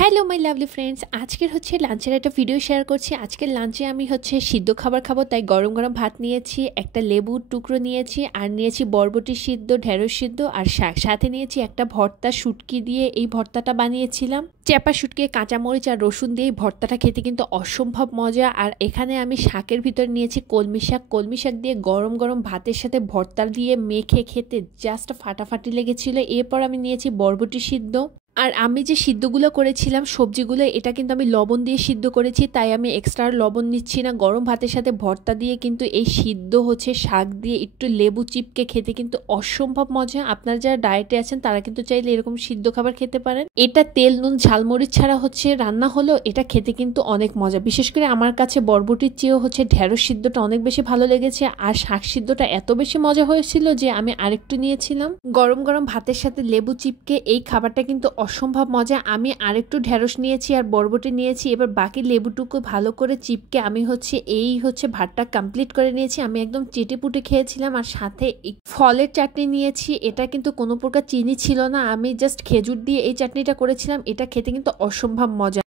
Hello my lovely friends, আজকের লাঞ্চের একটা ভিডিও শেয়ার করছি। আজকের লাঞ্চে আমি সিদ্ধ খাবার খাবো, তাই গরম গরম ভাত নিয়েছি, একটা লেবুর টুকরো নিয়েছি, আর নিয়েছি বরবটি সিদ্ধ, ঢেঁড়স সিদ্ধ আর শাক। সাথে নিয়েছি একটা ভর্তা, শুটকি দিয়ে এই ভর্তাটা বানিয়েছিলাম। চ্যাপা শুটকি, কাঁচামরিচ আর রসুন দিয়ে এই ভর্তাটা খেতে কিন্তু অসম্ভব মজা। আর এখানে আমি শাকের ভিতর নিয়েছি কলমি শাক। কলমি শাক দিয়ে গরম গরম ভাতের সাথে ভর্তা দিয়ে মেখে খেতে জাস্ট ফাটাফাটি লেগেছিল। এরপর আমি নিয়েছি বরবটি সিদ্ধ। আর আমি যে সিদ্ধগুলো করেছিলাম সবজিগুলো, এটা কিন্তু আমি লবণ দিয়ে সিদ্ধ করেছি, তাই আমি এক্সট্রা লবণ নিচ্ছি না। গরম ভাতের সাথে ভর্তা দিয়ে কিন্তু এই সিদ্ধ শাক দিয়ে একটু লেবু চিপকে খেতে কিন্তু অসম্ভব মজা। আপনারা যারা ডায়েটে আছেন তারা কিন্তু চাইলে এরকম সিদ্ধ খাবার খেতে পারেন। এটা তেল নুন ঝালমরিচ ছাড়া রান্না হলো, এটা খেতে কিন্তু অনেক মজা। বিশেষ করে আমার কাছে বরবটির চেয়েও ঢেঁড়স সিদ্ধটা অনেক বেশি ভালো লেগেছে। আর শাক সিদ্ধটা এত বেশি মজা হয়েছিল যে আমি আরেকটু নিয়েছিলাম। গরম গরম ভাতের সাথে লেবু চিপকে এই খাবারটা কিন্তু অসম্ভব মজা। আমি আরেকটু ঢেঁড়স নিয়েছি আর বরবটি নিয়েছি। এবার বাকি লেবুটুকু ভালো করে চিপকে আমি এই ভাতটা কমপ্লিট করে নিয়েছি। আমি একদম চেটে পুটে খেয়েছিলাম। আর সাথে ফলের চাটনি নিয়েছি। এটা কিন্তু কোনো প্রকার চিনি ছিল না, আমি জাস্ট খেজুর দিয়ে এই চাটনিটা করেছিলাম। এটা খেতে কিন্তু অসম্ভব মজা।